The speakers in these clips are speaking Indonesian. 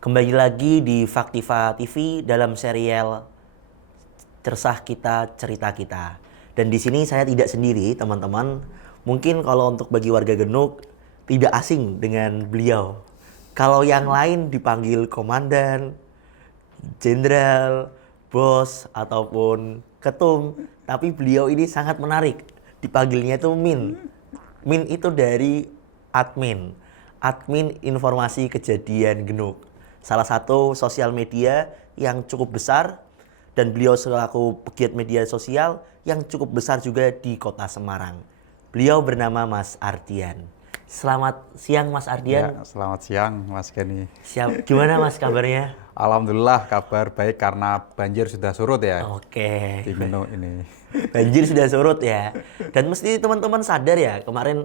Kembali lagi di Faktiva TV dalam serial Cersah Kita Cerita Kita. Dan di sini saya tidak sendiri, teman-teman. Mungkin kalau untuk bagi warga Genuk tidak asing dengan beliau. Kalau yang lain dipanggil komandan, jenderal, bos ataupun ketum, tapi beliau ini sangat menarik. Dipanggilnya itu Min. Min itu dari admin. Admin Informasi Kejadian Genuk. Salah satu sosial media yang cukup besar dan beliau selaku pegiat media sosial yang cukup besar juga di Kota Semarang. Beliau bernama Mas Ardian. Selamat siang Mas Ardian. Ya, selamat siang Mas Kenny. Siap. Gimana Mas kabarnya? Alhamdulillah kabar baik karena banjir sudah surut ya Oke. di Genuk ini. Banjir sudah surut ya. Dan mesti teman-teman sadar ya, kemarin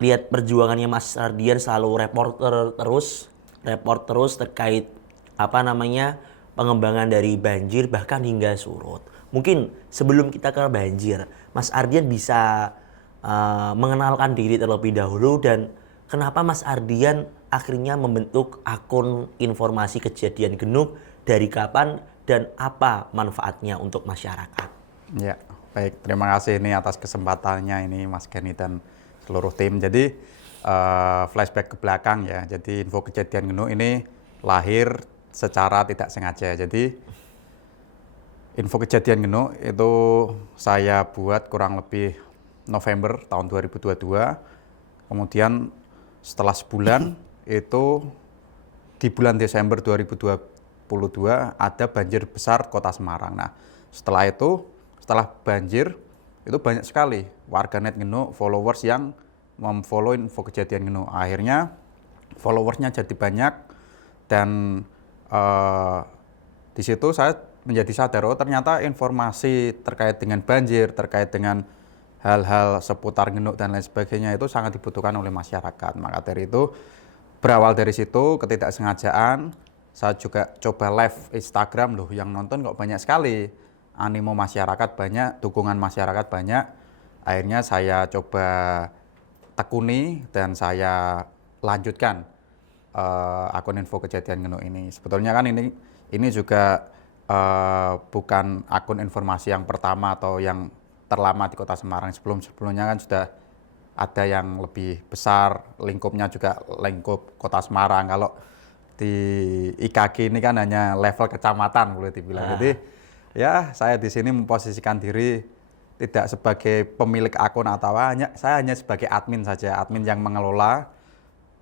lihat perjuangannya Mas Ardian selalu report terus terkait pengembangan dari banjir bahkan hingga surut. Mungkin sebelum kita ke banjir, Mas Ardian bisa mengenalkan diri terlebih dahulu dan kenapa Mas Ardian akhirnya membentuk akun informasi kejadian Genuk, dari kapan dan apa manfaatnya untuk masyarakat. Ya, baik. Terima kasih ini atas kesempatannya ini Mas Kenny dan seluruh tim. Jadi flashback ke belakang ya. Jadi info kejadian Genuk ini lahir secara tidak sengaja. Jadi info kejadian Genuk itu saya buat kurang lebih November tahun 2022. Kemudian setelah sebulan itu di bulan Desember 2022 ada banjir besar Kota Semarang. Nah, setelah banjir itu banyak sekali warganet Genuk, followers yang memfollow info kejadian Genuk. Akhirnya followersnya jadi banyak dan di situ saya menjadi sadar, oh ternyata informasi terkait dengan banjir, terkait dengan hal-hal seputar Genuk dan lain sebagainya itu sangat dibutuhkan oleh masyarakat. Maka dari itu berawal dari situ ketidaksengajaan, saya juga coba live Instagram, loh yang nonton kok banyak sekali, animo masyarakat banyak, dukungan masyarakat banyak. Akhirnya saya coba tekuni dan saya lanjutkan akun info kejadian Genuk ini. Sebetulnya kan ini juga bukan akun informasi yang pertama atau yang terlama di Kota Semarang. Sebelumnya kan sudah ada yang lebih besar, lingkupnya juga lingkup Kota Semarang. Kalau di IKG ini kan hanya level kecamatan boleh dibilang. Jadi ya saya di sini memposisikan diri tidak sebagai pemilik akun atau saya hanya sebagai admin saja, admin yang mengelola.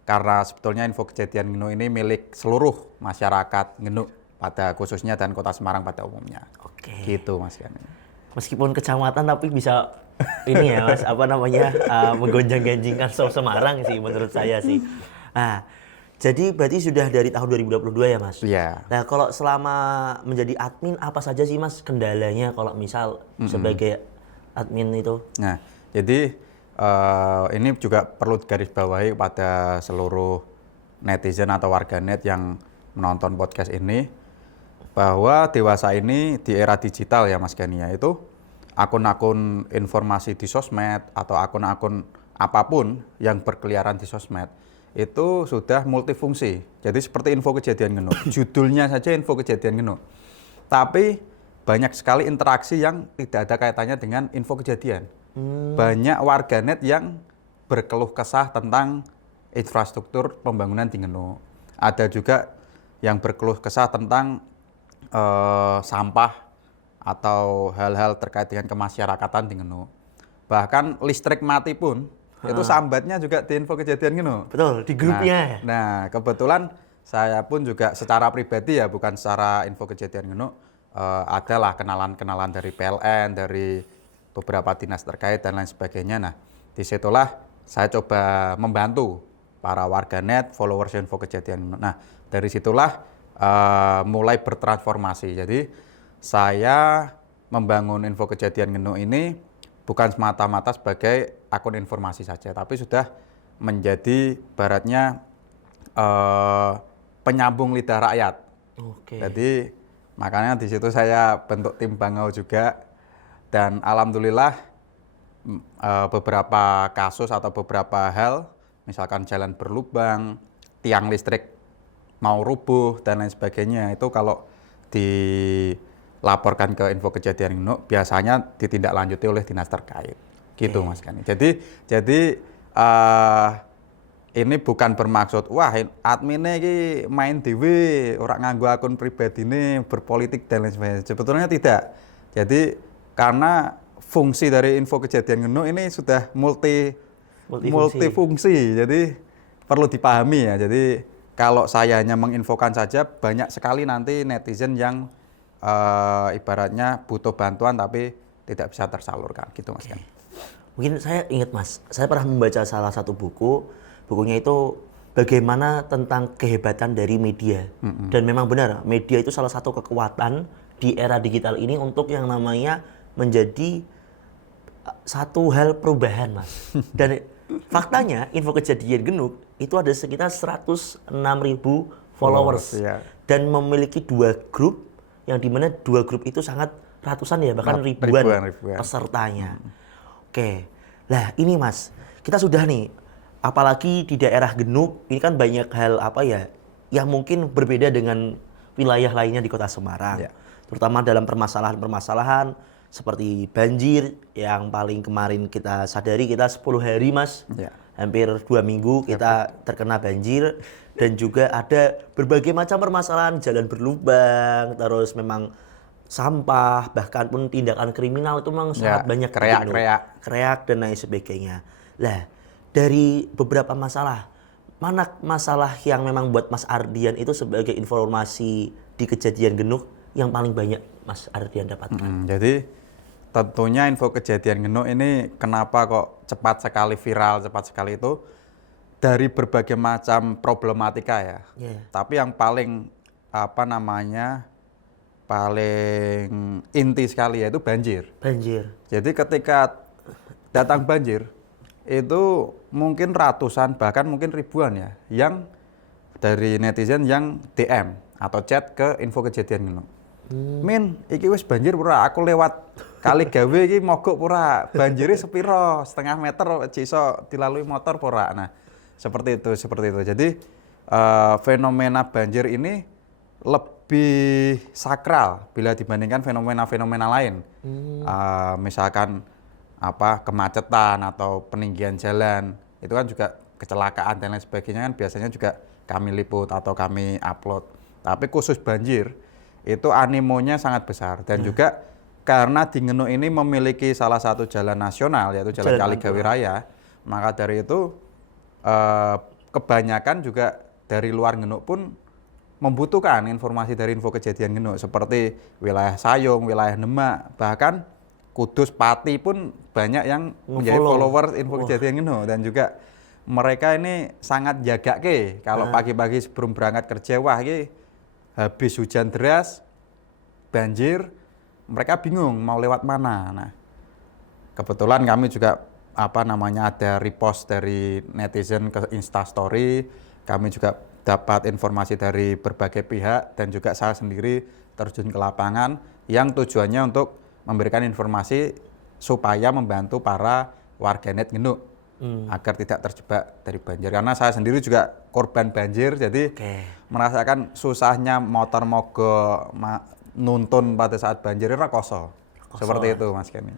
Karena sebetulnya info kejadian Genuk ini milik seluruh masyarakat Genuk pada khususnya dan Kota Semarang pada umumnya. Oke. Gitu Mas Kenny. Meskipun kecamatan tapi bisa ini ya Mas, menggonjang-ganjingkan Semarang sih menurut saya sih. Nah, jadi berarti sudah dari tahun 2022 ya Mas? Iya. Nah, kalau selama menjadi admin apa saja sih Mas kendalanya kalau misal sebagai admin itu? Nah, jadi ini juga perlu digarisbawahi pada seluruh netizen atau warganet yang menonton podcast ini, bahwa dewasa ini di era digital ya Mas Kenny, itu akun-akun informasi di sosmed atau akun-akun apapun yang berkeliaran di sosmed itu sudah multifungsi. Jadi seperti info kejadian Genuk, judulnya saja info kejadian Genuk, tapi banyak sekali interaksi yang tidak ada kaitannya dengan info kejadian. Banyak warganet yang berkeluh kesah tentang infrastruktur pembangunan di Genuk. Ada juga yang berkeluh kesah tentang sampah atau hal-hal terkait dengan kemasyarakatan di Genuk. Bahkan listrik mati pun itu sambatnya juga di info kejadian Genuk. Betul, di grupnya. Nah, kebetulan saya pun juga secara pribadi ya, bukan secara info kejadian Genuk, adalah kenalan-kenalan dari PLN, dari beberapa dinas terkait dan lain sebagainya. Nah, disitulah saya coba membantu para warganet, followers info kejadian Genuk. Nah, dari situlah mulai bertransformasi. Jadi saya membangun info kejadian Genuk ini bukan semata-mata sebagai akun informasi saja, tapi sudah menjadi baratnya penyambung lidah rakyat. Oke. Jadi makanya di situ saya bentuk tim Bangau juga, dan alhamdulillah beberapa kasus atau beberapa hal, misalkan jalan berlubang, tiang listrik mau rubuh dan lain sebagainya. Itu kalau dilaporkan ke info kejadian Genuk biasanya ditindaklanjuti oleh dinas terkait. Gitu Mas Kani. Jadi ini bukan bermaksud wah adminnya ini main dhewe ora nganggo akun pribadine berpolitik dan lain sebagainya. Sebetulnya tidak. Jadi karena fungsi dari info kejadian Genuk ini sudah multifungsi. Jadi perlu dipahami ya. Jadi kalau saya hanya menginfokan saja banyak sekali nanti netizen yang ibaratnya butuh bantuan tapi tidak bisa tersalurkan gitu Mas Kan. Mungkin saya ingat Mas, saya pernah membaca salah satu bukunya itu bagaimana tentang kehebatan dari media. Dan memang benar, media itu salah satu kekuatan di era digital ini untuk yang namanya menjadi satu hal perubahan Mas. Dan faktanya info kejadian Genuk itu ada sekitar 106.000 followers. Dan memiliki 2 grup yang dimana 2 grup itu sangat ratusan ya, bahkan ribuan pesertanya. Oke, lah ini Mas, kita sudah nih, apalagi di daerah Genuk, ini kan banyak hal apa ya, yang mungkin berbeda dengan wilayah lainnya di Kota Semarang. Terutama dalam permasalahan-permasalahan seperti banjir, yang paling kemarin kita sadari kita 10 hari Mas, hampir 2 minggu kita terkena banjir. Dan juga ada berbagai macam permasalahan, jalan berlubang, terus memang sampah, bahkan pun tindakan kriminal itu memang sangat banyak. Kreak dan lain sebagainya. Lah, dari beberapa masalah, mana masalah yang memang buat Mas Ardian itu sebagai informasi di kejadian Genuk yang paling banyak Mas Ardian dapatkan? Jadi tentunya info kejadian Genuk ini kenapa kok cepat sekali viral, cepat sekali itu dari berbagai macam problematika ya. Tapi yang paling paling inti sekali yaitu banjir. Jadi ketika datang banjir itu mungkin ratusan bahkan mungkin ribuan ya yang dari netizen yang DM atau chat ke info kejadian Genuk. Min, iki wis banjir pura, aku lewat kali gawe iki mogok pura, banjirnya sepiro, setengah meter iso dilalui motor pura. Nah, seperti itu. Jadi fenomena banjir ini lebih sakral bila dibandingkan fenomena-fenomena lain. Misalkan kemacetan atau peninggian jalan, itu kan juga kecelakaan dan lain sebagainya kan biasanya juga kami liput atau kami upload. Tapi khusus banjir itu animonya sangat besar dan juga karena di Genuk ini memiliki salah satu jalan nasional yaitu Jalan Kaligawe Raya, maka dari itu kebanyakan juga dari luar Genuk pun membutuhkan informasi dari info kejadian Genuk seperti wilayah Sayung, wilayah Demak, bahkan Kudus, Pati pun banyak yang menjadi follower info kejadian Genuk dan juga mereka ini sangat jaga kalau pagi-pagi sebelum berangkat kerja habis hujan deras, banjir, mereka bingung mau lewat mana. Nah, kebetulan kami juga ada repost dari netizen ke Instastory, kami juga dapat informasi dari berbagai pihak dan juga saya sendiri terjun ke lapangan yang tujuannya untuk memberikan informasi supaya membantu para warganet Genuk agar tidak terjebak dari banjir. Karena saya sendiri juga korban banjir, jadi merasakan susahnya motor mogok nuntun pada saat banjir rakoso. Seperti itu Mas Kenny.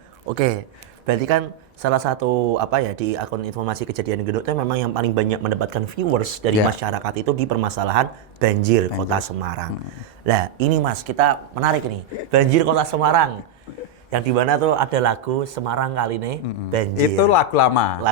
Berarti kan salah satu di akun informasi kejadian Genuk itu memang yang paling banyak mendapatkan viewers dari masyarakat itu di permasalahan banjir Kota Semarang. Lah ini Mas, kita menarik nih, banjir Kota Semarang. Yang dimana tuh ada lagu Semarang kali ini banjir. Itu lagu lama.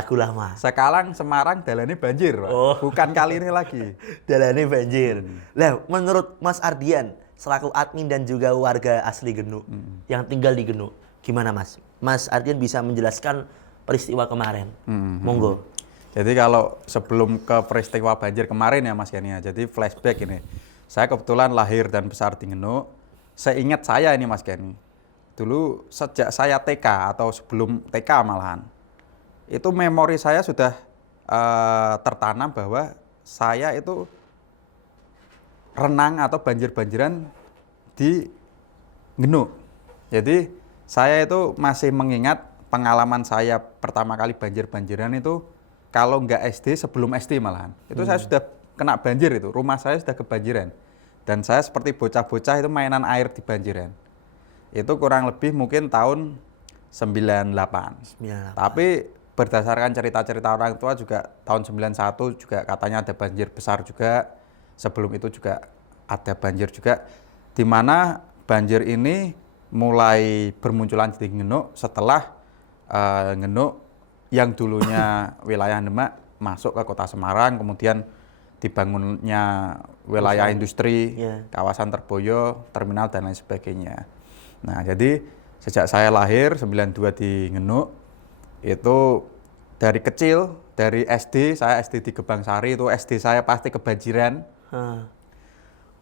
Sekarang Semarang dalane banjir, bukan kali ini lagi. Dalane banjir. Lah menurut Mas Ardian selaku admin dan juga warga asli Genuk yang tinggal di Genuk, gimana Mas? Mas Ardian bisa menjelaskan peristiwa kemarin. Monggo. Jadi kalau sebelum ke peristiwa banjir kemarin ya Mas Yani, jadi flashback ini. Saya kebetulan lahir dan besar di Genuk. Seingat saya ini Mas Yani, dulu sejak saya TK atau sebelum TK malahan, itu memori saya sudah tertanam bahwa saya itu renang atau banjir-banjiran di Genuk. Jadi saya itu masih mengingat pengalaman saya pertama kali banjir-banjiran itu kalau nggak SD, sebelum SD malahan. Itu saya sudah kena banjir itu, rumah saya sudah kebanjiran. Dan saya seperti bocah-bocah itu mainan air di banjiran. Itu kurang lebih mungkin tahun 98. 98. Tapi berdasarkan cerita-cerita orang tua juga tahun 91 juga katanya ada banjir besar juga. Sebelum itu juga ada banjir juga. Di mana banjir ini mulai bermunculan di Ngenuk setelah Ngenuk yang dulunya wilayah Demak masuk ke kota Semarang, kemudian dibangunnya wilayah industri, kawasan Terboyo, terminal dan lain sebagainya. Nah, jadi sejak saya lahir 92 di Ngenuk, itu dari kecil, dari SD, saya SD di Gebangsari, itu SD saya pasti kebanjiran.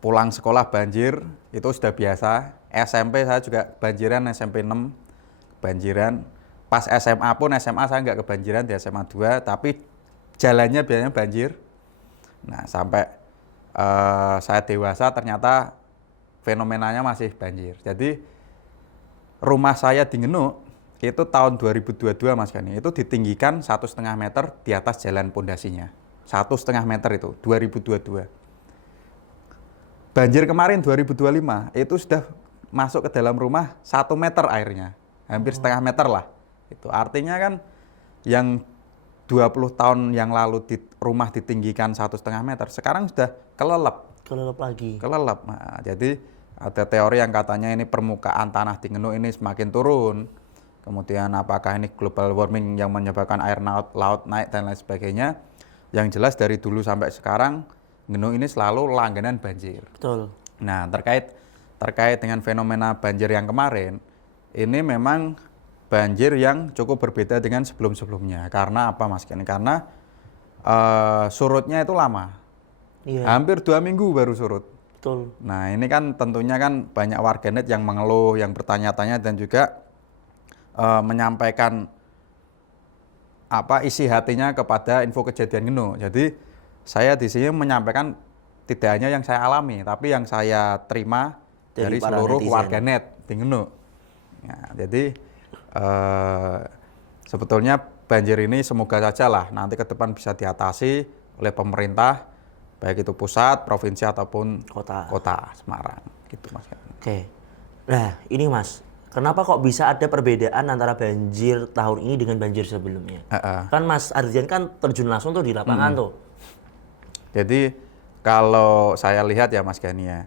Pulang sekolah banjir, itu sudah biasa. SMP saya juga banjiran, SMP 6 banjiran. Pas SMA pun, SMA saya nggak kebanjiran di SMA 2, tapi jalannya biasanya banjir. Nah, sampai saya dewasa ternyata fenomenanya masih banjir. Jadi rumah saya di Ngenuk itu tahun 2022 Mas Gani, itu ditinggikan 1,5 meter di atas jalan pondasinya. 1,5 meter itu 2022. Banjir kemarin 2025 itu sudah masuk ke dalam rumah 1 meter airnya, hampir setengah meter lah. Itu artinya kan yang 20 tahun yang lalu di rumah ditinggikan 1,5 meter, sekarang sudah kelelep. Kelelep lagi. Kelelep. Nah, jadi ada teori yang katanya ini permukaan tanah di Ngenuk ini semakin turun. Kemudian apakah ini global warming yang menyebabkan air laut naik dan lain sebagainya. Yang jelas dari dulu sampai sekarang Ngenuk ini selalu langganan banjir. Betul. Nah, terkait dengan fenomena banjir yang kemarin, ini memang banjir yang cukup berbeda dengan sebelum-sebelumnya. Karena apa Mas Kenny? Karena surutnya itu lama. Hampir 2 minggu baru surut. Betul. Nah, ini kan tentunya kan banyak warganet yang mengeluh, yang bertanya-tanya dan juga menyampaikan isi hatinya kepada info kejadian Ngenuk. Jadi saya di sini menyampaikan tidak hanya yang saya alami, tapi yang saya terima dari seluruh warganet di Ngenuk. Nah, jadi sebetulnya banjir ini semoga saja lah nanti ke depan bisa diatasi oleh pemerintah, baik itu pusat, provinsi ataupun kota Semarang, gitu Mas. Oke. Nah, ini Mas, kenapa kok bisa ada perbedaan antara banjir tahun ini dengan banjir sebelumnya? Kan Mas Ardian kan terjun langsung tuh di lapangan tuh. Jadi kalau saya lihat ya Mas Gani ya,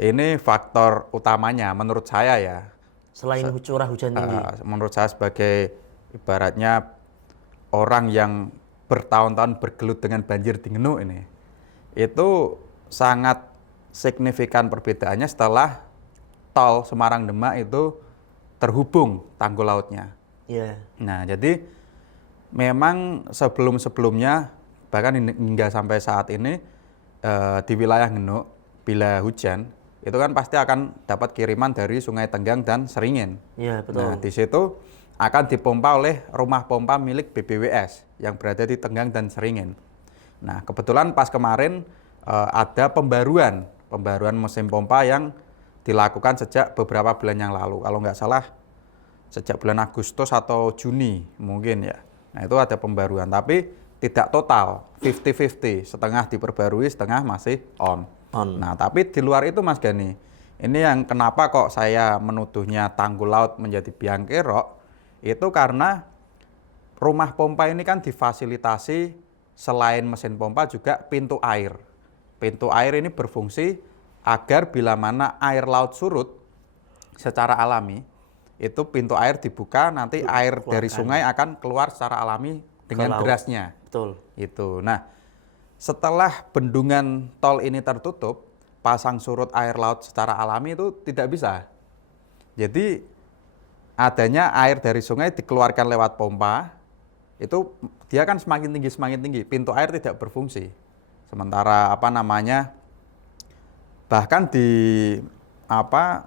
ini faktor utamanya menurut saya ya. Selain curah hujan tinggi. Menurut saya sebagai ibaratnya orang yang bertahun-tahun bergelut dengan banjir di Ngenuk ini, itu sangat signifikan perbedaannya setelah tol Semarang Demak itu terhubung tanggul lautnya. Nah, jadi memang sebelum-sebelumnya bahkan hingga sampai saat ini di wilayah Ngenuk bila hujan itu kan pasti akan dapat kiriman dari Sungai Tenggang dan Seringin. Iya, betul. Nah, di situ akan dipompa oleh rumah pompa milik BBWS yang berada di Tenggang dan Seringin. Nah, kebetulan pas kemarin ada pembaruan mesin pompa yang dilakukan sejak beberapa bulan yang lalu. Kalau nggak salah sejak bulan Agustus atau Juni mungkin ya. Nah, itu ada pembaruan, tapi tidak total, 50-50, setengah diperbarui, setengah masih on. Nah, tapi di luar itu Mas Gani, ini yang kenapa kok saya menuduhnya tanggul laut menjadi biang kerok, itu karena rumah pompa ini kan difasilitasi selain mesin pompa juga pintu air. Pintu air ini berfungsi agar bila mana air laut surut secara alami, itu pintu air dibuka, nanti air dari sungai akan keluar secara alami dengan derasnya. Betul. Itu. Nah, setelah bendungan tol ini tertutup, pasang surut air laut secara alami itu tidak bisa. Jadi adanya air dari sungai dikeluarkan lewat pompa, itu dia kan semakin tinggi, pintu air tidak berfungsi. Sementara bahkan di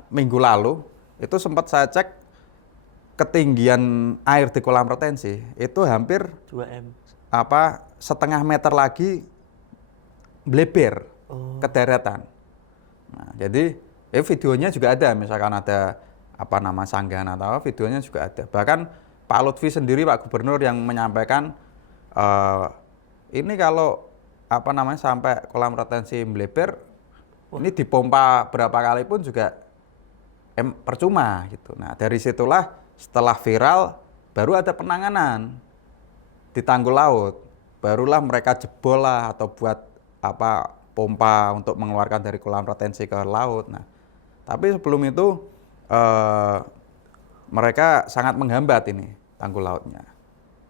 minggu lalu itu sempat saya cek ketinggian air di kolam retensi itu hampir 2 m. Setengah meter lagi bleber ke daratan. Nah, jadi videonya juga ada, misalkan ada sanggahan atau videonya juga ada. Bahkan Pak Lutfi sendiri, Pak Gubernur yang menyampaikan ini kalau sampai kolam retensi Mleber ini dipompa berapa kali pun juga percuma gitu. Nah, dari situlah setelah viral baru ada penanganan di tanggul laut. Barulah mereka jebol lah atau buat pompa untuk mengeluarkan dari kolam retensi ke laut. Nah, tapi sebelum itu mereka sangat menghambat ini tanggul lautnya.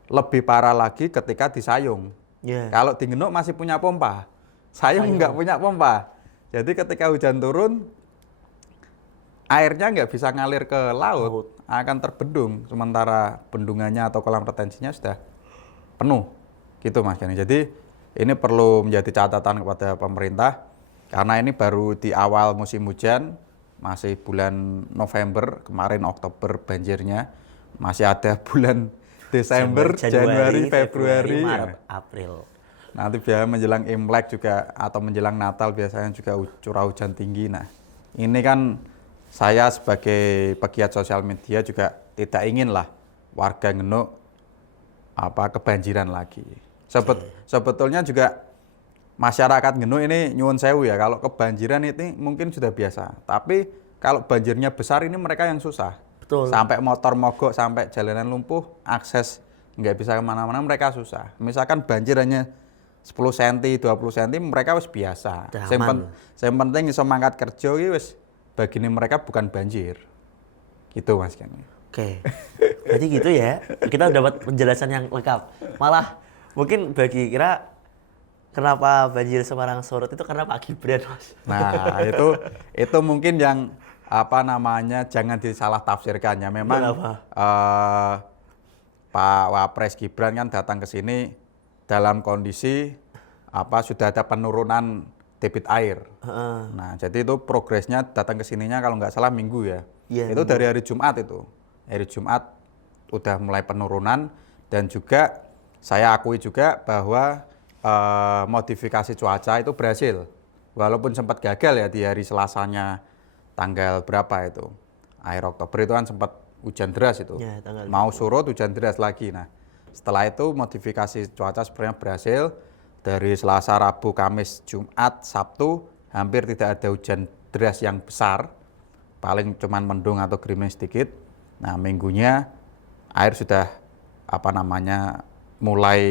Lebih parah lagi ketika di Sayung. Yeah. Kalau di Genuk masih punya pompa, Sayung nggak punya pompa. Jadi ketika hujan turun, airnya nggak bisa ngalir ke laut, akan terbendung. Sementara bendungannya atau kolam retensinya sudah penuh, gitu Mas Kenny. Jadi ini perlu menjadi catatan kepada pemerintah, karena ini baru di awal musim hujan, masih bulan November, kemarin Oktober banjirnya, masih ada bulan Desember, Januari, Februari, Maret, April. Nanti biasanya menjelang Imlek juga atau menjelang Natal biasanya juga curah hujan tinggi. Nah, ini kan saya sebagai pegiat sosial media juga tidak ingin lah warga Genuk kebanjiran lagi. Sebetulnya juga masyarakat Genuk ini nyuwun sewu ya, kalau kebanjiran ini mungkin sudah biasa. Tapi kalau banjirnya besar ini mereka yang susah. Betul. Sampai motor mogok, sampai jalanan lumpuh, akses nggak bisa kemana-mana mereka susah. Misalkan banjir hanya 10 cm, 20 cm mereka wis biasa. Yang penting iso mangkat kerja iki wis bagine mereka bukan banjir. Gitu Mas Kenny. Oke. Berarti gitu ya. Kita dapat penjelasan yang lengkap. Malah mungkin bagi kira kenapa banjir Semarang surut itu karena Pak Gibran, Mas. Nah, itu mungkin yang jangan disalah tafsirkan ya. Memang Pak Wapres Gibran kan datang ke sini dalam kondisi sudah ada penurunan debit air. Nah, jadi itu progresnya datang ke sininya kalau nggak salah minggu ya. Yeah, itu dari hari Jumat itu. Hari Jumat udah mulai penurunan, dan juga saya akui juga bahwa modifikasi cuaca itu berhasil. Walaupun sempat gagal ya di hari Selasanya tanggal berapa itu. Akhir Oktober itu kan sempat hujan deras itu. Ya, mau surut hujan deras lagi. Nah, setelah itu modifikasi cuaca sebenarnya berhasil. Dari Selasa, Rabu, Kamis, Jumat, Sabtu hampir tidak ada hujan deras yang besar. Paling cuman mendung atau gerimis sedikit. Nah, minggunya air sudah mulai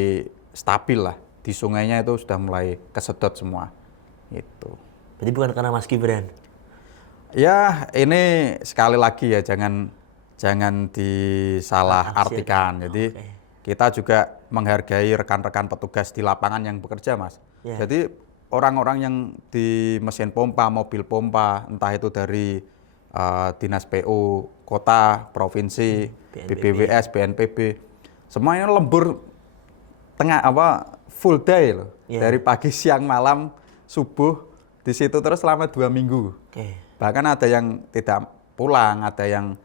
stabil lah. Di sungainya itu sudah mulai kesedot semua. Itu. Berarti bukan karena Mas Gibran. Ya, ini sekali lagi ya jangan disalah artikan. Jadi kita juga menghargai rekan-rekan petugas di lapangan yang bekerja, Mas. Yeah. Jadi orang-orang yang di mesin pompa, mobil pompa, entah itu dari Dinas PU, kota, provinsi, BPWS, BNPB, semuanya lembur full day loh. Yeah. Dari pagi, siang, malam, subuh di situ terus selama 2 minggu. Bahkan ada yang tidak pulang, ada yang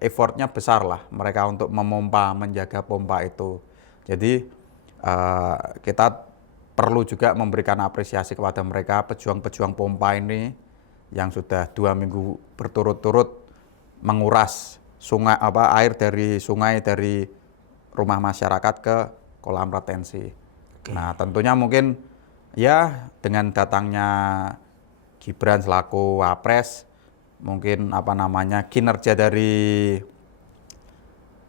effortnya besar lah mereka untuk memompa, menjaga pompa itu. Jadi kita perlu juga memberikan apresiasi kepada mereka, pejuang-pejuang pompa ini yang sudah 2 minggu berturut-turut menguras air dari sungai, dari rumah masyarakat ke kolam retensi. Nah, tentunya mungkin ya dengan datangnya Gibran selaku Wapres, mungkin kinerja dari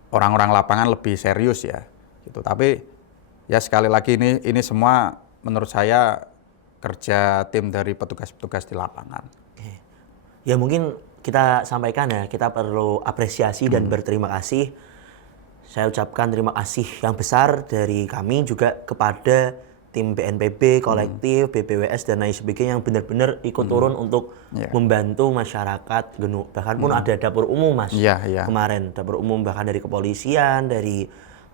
orang-orang lapangan lebih serius ya gitu. Tapi ya sekali lagi ini semua menurut saya kerja tim dari petugas-petugas di lapangan. Ya mungkin kita sampaikan ya, kita perlu apresiasi dan berterima kasih. Saya ucapkan terima kasih yang besar dari kami juga kepada tim BNPB, kolektif, BPWS dan lain sebagainya yang benar-benar ikut turun untuk membantu masyarakat Genuk. Bahkan pun ada dapur umum, Mas. Kemarin dapur umum bahkan dari kepolisian, dari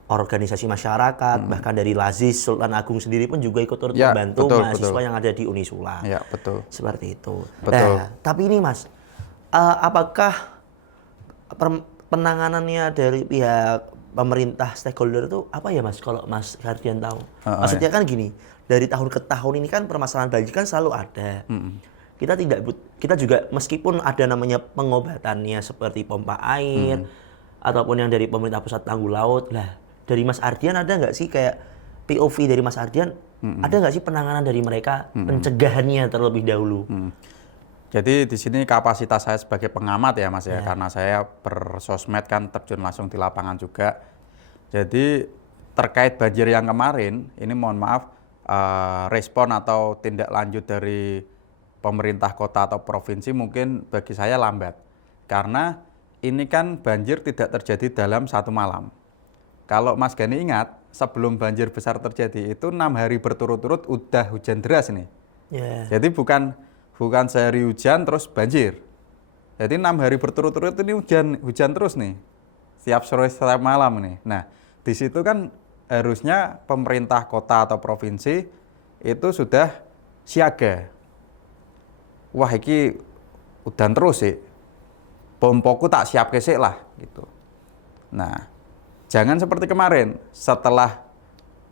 organisasi masyarakat, bahkan dari Lazis Sultan Agung sendiri pun juga ikut turut membantu mahasiswa yang ada di Unisula. Ya, betul. Seperti itu. Betul. Nah, tapi ini Mas, apakah penanganannya dari pihak pemerintah stakeholder itu apa ya Mas, kalau Mas Hardian tahu? Maksudnya kan gini, dari tahun ke tahun ini kan permasalahan banjir kan selalu ada. Kita juga meskipun ada namanya pengobatannya seperti pompa air ataupun yang dari pemerintah pusat tanggul laut lah. Dari Mas Ardian ada nggak sih kayak POV dari Mas Ardian, ada nggak sih penanganan dari mereka, pencegahannya terlebih dahulu? Jadi di sini kapasitas saya sebagai pengamat ya Mas ya, karena saya bersosmed kan terjun langsung di lapangan juga. Jadi terkait banjir yang kemarin, ini mohon maaf respon atau tindak lanjut dari pemerintah kota atau provinsi mungkin bagi saya lambat. Karena ini kan banjir tidak terjadi dalam satu malam. Kalau Mas Gani ingat, sebelum banjir besar terjadi itu 6 hari berturut-turut udah hujan deras nih. Ya. Jadi bukan sehari hujan terus banjir. Jadi 6 hari berturut-turut ini hujan terus nih. Setiap sore setiap malam nih. Nah, di situ kan harusnya pemerintah kota atau provinsi itu sudah siaga. Wah, iki udan terus sih. Pompoku tak siap kesik lah gitu. Nah, jangan seperti kemarin setelah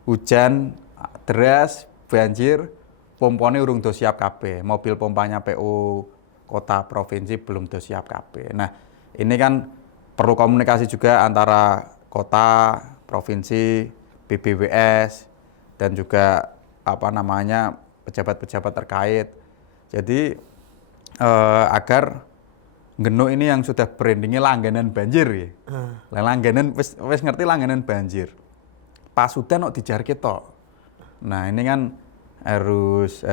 hujan deras, banjir, pompone urung do siap kabeh. Mobil pompanya PU kota provinsi belum do siap kabeh. Nah, ini kan perlu komunikasi juga antara kota, provinsi, BBWS dan juga pejabat-pejabat terkait. Jadi agar Genuk ini yang sudah brandingnya langganan banjir ya. Langganan wis ngerti langganan banjir. Pas udah kok dijar ketok. Nah, ini kan harus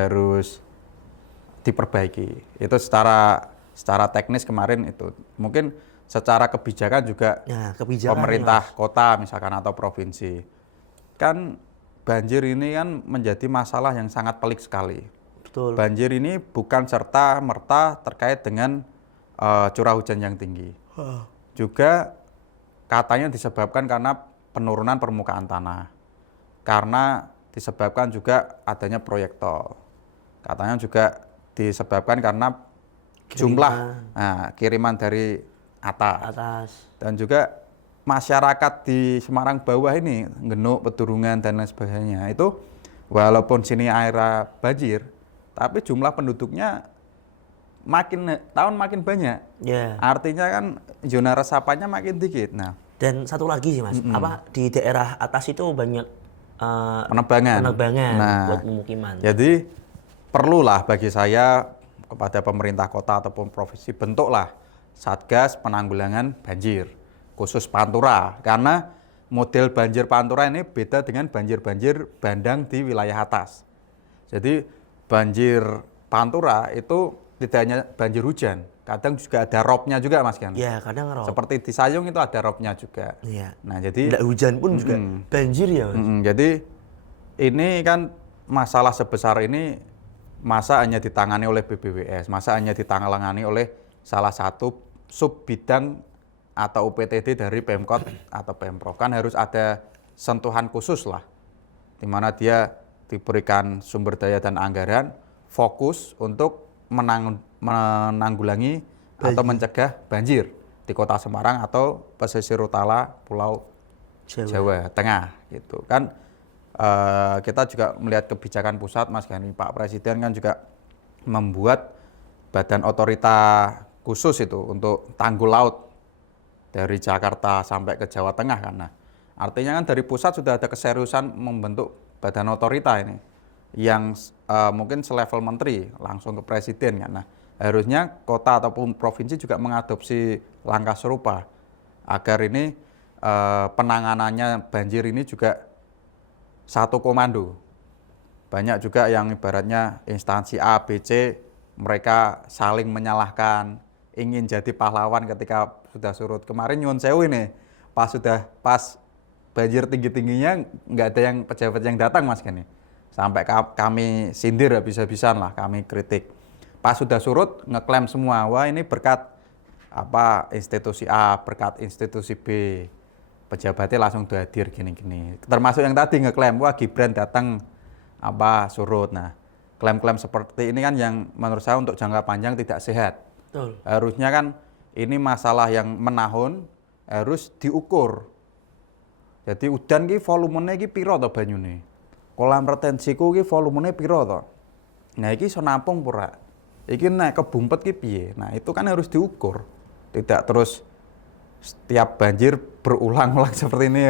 diperbaiki. Itu secara teknis kemarin itu. Mungkin secara kebijakan juga Ya, kebijakan pemerintah kota misalkan atau provinsi. Kan banjir ini kan menjadi masalah yang sangat pelik sekali. Betul. Banjir ini bukan serta-merta terkait dengan curah hujan yang tinggi. Juga katanya disebabkan karena penurunan permukaan tanah. Karena disebabkan juga adanya proyek tol. Katanya juga disebabkan karena kiriman dari atas. Dan juga masyarakat di Semarang bawah ini, Genuk, Pedurungan dan lain sebagainya, itu walaupun sini area banjir, tapi jumlah penduduknya tahun makin banyak. Ya. Artinya kan zona resapannya makin dikit. Nah, Dan satu lagi sih Mas, di daerah atas itu banyak penebangan buat pemukiman. Jadi perlulah bagi saya kepada pemerintah kota ataupun provinsi bentuklah Satgas Penanggulangan Banjir khusus Pantura, karena model banjir Pantura ini beda dengan banjir-banjir bandang di wilayah atas. Jadi banjir Pantura itu tidak hanya banjir hujan, kadang juga ada robnya juga Mas kan. Ya, kadang rob. Seperti di Sayung itu ada robnya juga. Iya. Nah, jadi Tidak hujan pun juga banjir ya Mas. jadi ini kan masalah sebesar ini masa hanya ditangani oleh BBWS, masa hanya ditangani oleh salah satu sub bidang atau UPTD dari Pemkot atau Pemprov. Kan harus ada sentuhan khusus lah, di mana dia diberikan sumber daya dan anggaran fokus untuk menanggulangi atau mencegah banjir di Kota Semarang atau pesisir utara Pulau Jawa Tengah gitu kan. Kita juga melihat kebijakan pusat Mas Gani, Pak Presiden kan juga membuat badan otorita khusus itu untuk tanggul laut dari Jakarta sampai ke Jawa Tengah kan. Nah, artinya kan dari pusat sudah ada keseriusan membentuk badan otorita ini yang mungkin selevel menteri langsung ke presiden kan. Nah, harusnya kota ataupun provinsi juga mengadopsi langkah serupa agar ini penanganannya banjir ini juga satu komando. Banyak juga yang ibaratnya instansi A, B, C, mereka saling menyalahkan, ingin jadi pahlawan ketika sudah surut. Kemarin nyuwun sewu ini, pas banjir tinggi-tingginya nggak ada yang pejabat yang datang Mas Gani. Sampai kami sindir habis-habisan lah, kami kritik. Pas sudah surut ngeklaim semua, wah ini berkat institusi A, berkat institusi B. Pejabatnya langsung hadir gini-gini. Termasuk yang tadi ngeklaim, wah Gibran datang surut. Nah, klaim-klaim seperti ini kan yang menurut saya untuk jangka panjang tidak sehat. Betul. Harusnya kan ini masalah yang menahun harus diukur. Jadi udan ki volumenya ki piro to banyune? Kolam retensiku ki volumenya piro to? Nah, iki iso nampung pura. Iki nek kebumpet ki piye? Nah, itu kan harus diukur. Tidak terus setiap banjir berulang-ulang seperti ini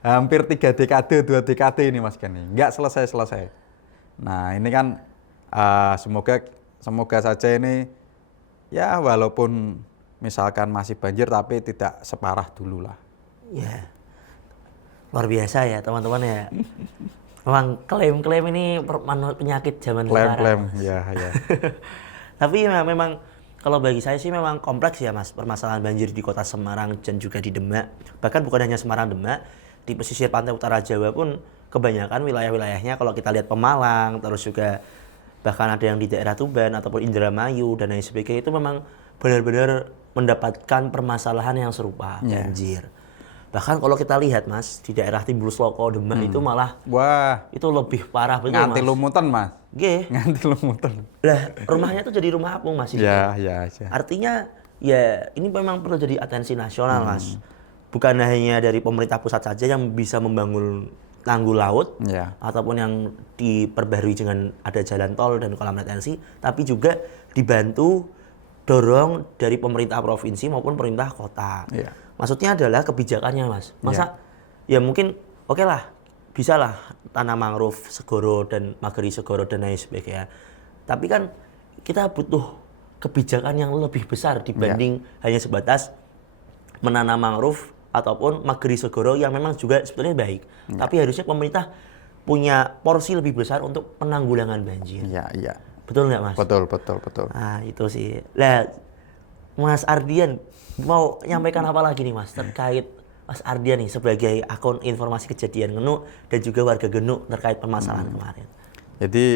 hampir 3 dekade, 2 dekade ini Mas Kenny, nggak selesai-selesai. Nah ini kan semoga saja ini ya walaupun misalkan masih banjir tapi tidak separah dulu lah. Ya, luar biasa ya teman-teman ya. Memang klaim-klaim ini penyakit zaman sekarang. Klaim-klaim, Mas. ya. Tapi memang kalau bagi saya sih memang kompleks ya Mas, permasalahan banjir di kota Semarang dan juga di Demak. Bahkan bukan hanya Semarang, Demak, di pesisir pantai utara Jawa pun kebanyakan wilayah-wilayahnya kalau kita lihat Pemalang, terus juga bahkan ada yang di daerah Tuban ataupun Indramayu dan lain sebagainya, itu memang benar-benar mendapatkan permasalahan yang serupa, banjir. Bahkan kalau kita lihat Mas, di daerah Timbul Sloko, Demak itu malah Wah, itu lebih parah betul nganti Mas. lumutan Mas. Nggih. Nganti lumutan. Lah, rumahnya tuh jadi rumah apung Mas. Ya. Artinya ya ini memang perlu jadi atensi nasional Mas. Bukan hanya dari pemerintah pusat saja yang bisa membangun tanggul laut Ya. ataupun yang diperbarui dengan ada jalan tol dan kolam retensi, tapi juga dibantu dorong dari pemerintah provinsi maupun pemerintah kota. Ya. Maksudnya adalah kebijakannya Mas. Masa ya mungkin oke lah, bisa lah tanam mangrove segoro dan mageri segoro dan lain sebagainya. Tapi kan kita butuh kebijakan yang lebih besar dibanding hanya sebatas menanam mangrove ataupun mageri segoro yang memang juga sebetulnya baik. Tapi harusnya pemerintah punya porsi lebih besar untuk penanggulangan banjir. Iya. Betul nggak Mas? Betul. Nah itu sih. Lah Mas Ardian mau nyampaikan apa lagi nih Mas terkait Mas Ardian nih sebagai akun informasi kejadian Genuk dan juga warga Genuk terkait permasalahan kemarin. Jadi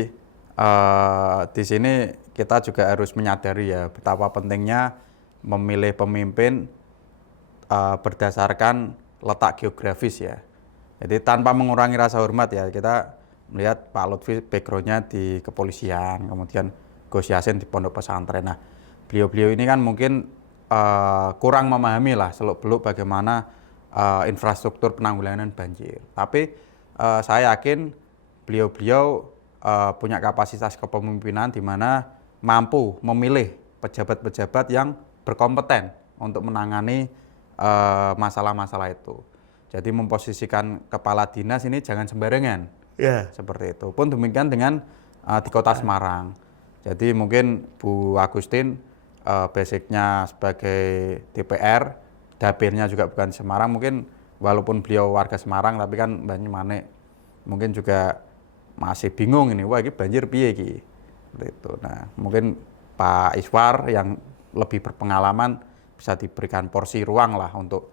di sini kita juga harus menyadari ya betapa pentingnya memilih pemimpin berdasarkan letak geografis ya. Jadi tanpa mengurangi rasa hormat ya, kita melihat Pak Lutfi background-nya di kepolisian, kemudian Gus Yassin di pondok pesantren. Nah, beliau-beliau ini kan mungkin kurang memahami lah seluk-beluk bagaimana infrastruktur penanggulangan banjir. Tapi saya yakin beliau-beliau punya kapasitas kepemimpinan di mana mampu memilih pejabat-pejabat yang berkompeten untuk menangani masalah-masalah itu. Jadi memposisikan kepala dinas ini jangan sembarangan. Ya. Seperti itu. Pun demikian dengan di kota Semarang. Jadi mungkin Bu Agustin basicnya sebagai DPR, dapilnya juga bukan Semarang. Mungkin walaupun beliau warga Semarang, tapi kan Banyumanik mungkin juga masih bingung ini. Wah, ini banjir piye iki? Seperti itu. Nah, mungkin Pak Iswar yang lebih berpengalaman bisa diberikan porsi ruang lah untuk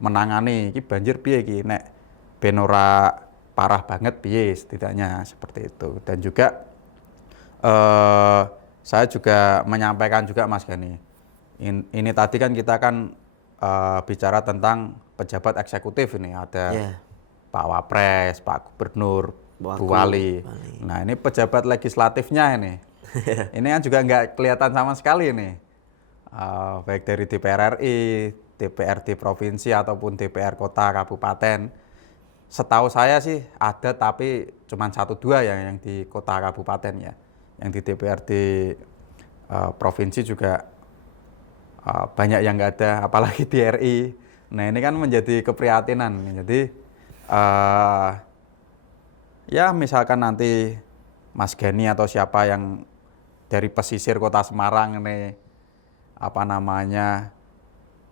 menangani ini banjir piye iki nek ben ora parah banget piye setidaknya seperti itu. Dan juga saya juga menyampaikan juga Mas Gani, ini tadi kan kita kan bicara tentang pejabat eksekutif ini, ada Pak Wapres, Pak Gubernur, Bu Wali. Nah ini pejabat legislatifnya ini, ini kan juga nggak kelihatan sama sekali nih, baik dari DPR RI, DPRD provinsi ataupun DPR kota kabupaten. Setahu saya sih ada, tapi cuma 1-2 yang di kota kabupaten ya. Yang di DPRD provinsi juga banyak yang nggak ada, apalagi di RI. Nah ini kan menjadi keprihatinan. Jadi ya misalkan nanti Mas Gani atau siapa yang dari pesisir kota Semarang ini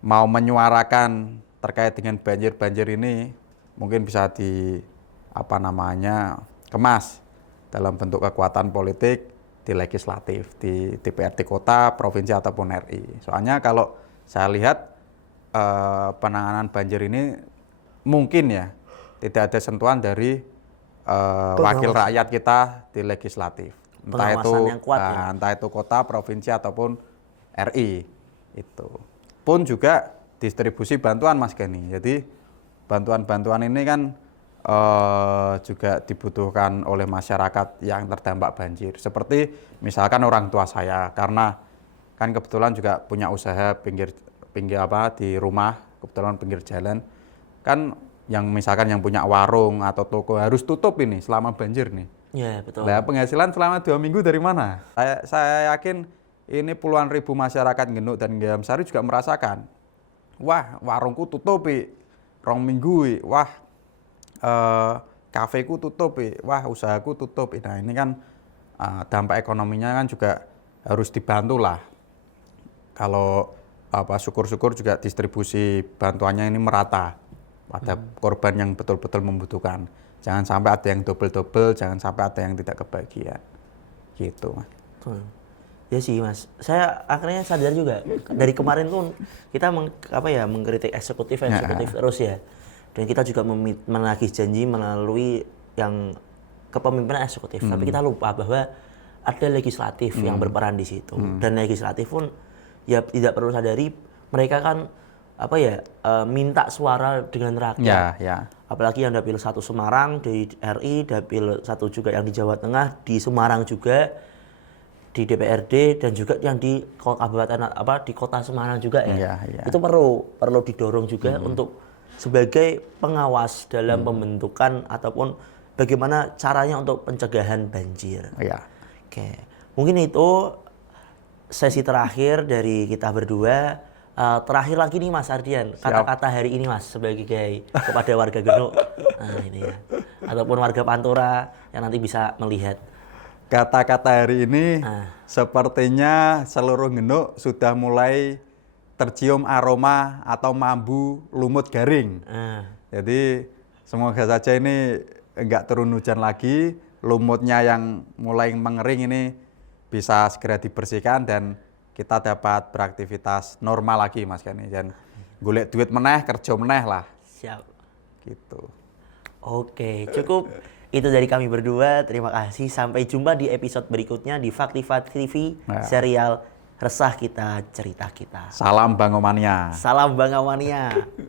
mau menyuarakan terkait dengan banjir-banjir ini, mungkin bisa kemas dalam bentuk kekuatan politik di legislatif, di DPRD kota, provinsi ataupun RI. Soalnya kalau saya lihat penanganan banjir ini mungkin ya tidak ada sentuhan dari wakil rakyat kita di legislatif. Entah itu kota, provinsi ataupun RI itu. Pun juga distribusi bantuan Mas Gani. Jadi bantuan-bantuan ini kan juga dibutuhkan oleh masyarakat yang terdampak banjir. Seperti misalkan orang tua saya, karena kan kebetulan juga punya usaha pinggir di rumah, kebetulan pinggir jalan. Kan yang misalkan yang punya warung atau toko harus tutup ini selama banjir nih. Iya, betul. Nah, penghasilan selama 2 minggu dari mana? Saya yakin ini puluhan ribu masyarakat Genuk dan Gayam Sari juga merasakan. Wah, warungku tutup, rong minggu, wah kafeku tutup, wah usahaku tutup. Nah ini kan dampak ekonominya kan juga harus dibantu lah. Kalau syukur-syukur juga distribusi bantuannya ini merata pada korban yang betul-betul membutuhkan. Jangan sampai ada yang double-double, jangan sampai ada yang tidak kebagian. Gitu, Mas. Ya sih, Mas. Saya akhirnya sadar juga dari kemarin tuh kita mengkritik eksekutif terus ya. Dan kita juga menagih janji melalui yang kepemimpinan eksekutif. Tapi kita lupa bahwa ada legislatif yang berperan di situ. Dan legislatif pun ya tidak perlu sadari mereka kan minta suara dengan rakyat. Apalagi yang Dapil 1 Semarang di RI, Dapil 1 juga yang di Jawa Tengah, di Semarang juga, di DPRD, dan juga yang di kabupaten di kota Semarang juga ya. Itu perlu didorong juga untuk sebagai pengawas dalam pembentukan ataupun bagaimana caranya untuk pencegahan banjir. Oke, mungkin itu sesi terakhir dari kita berdua. Terakhir lagi nih Mas Ardian, kata-kata hari ini Mas sebagai kepada warga Genuk, nah ini ya, ataupun warga Pantura yang nanti bisa melihat. Kata-kata hari ini sepertinya seluruh Genuk sudah mulai tercium aroma atau mambu lumut garing. Jadi semoga saja ini enggak turun hujan lagi, lumutnya yang mulai mengering ini bisa segera dibersihkan dan kita dapat beraktivitas normal lagi Mas Kenny. Dan golek duit meneh, kerja meneh lah. Siap. Gitu. Oke, cukup itu dari kami berdua. Terima kasih. Sampai jumpa di episode berikutnya di Faktiva TV serial Resah Kita Cerita Kita. Salam Bangomania. Salam Bangomania.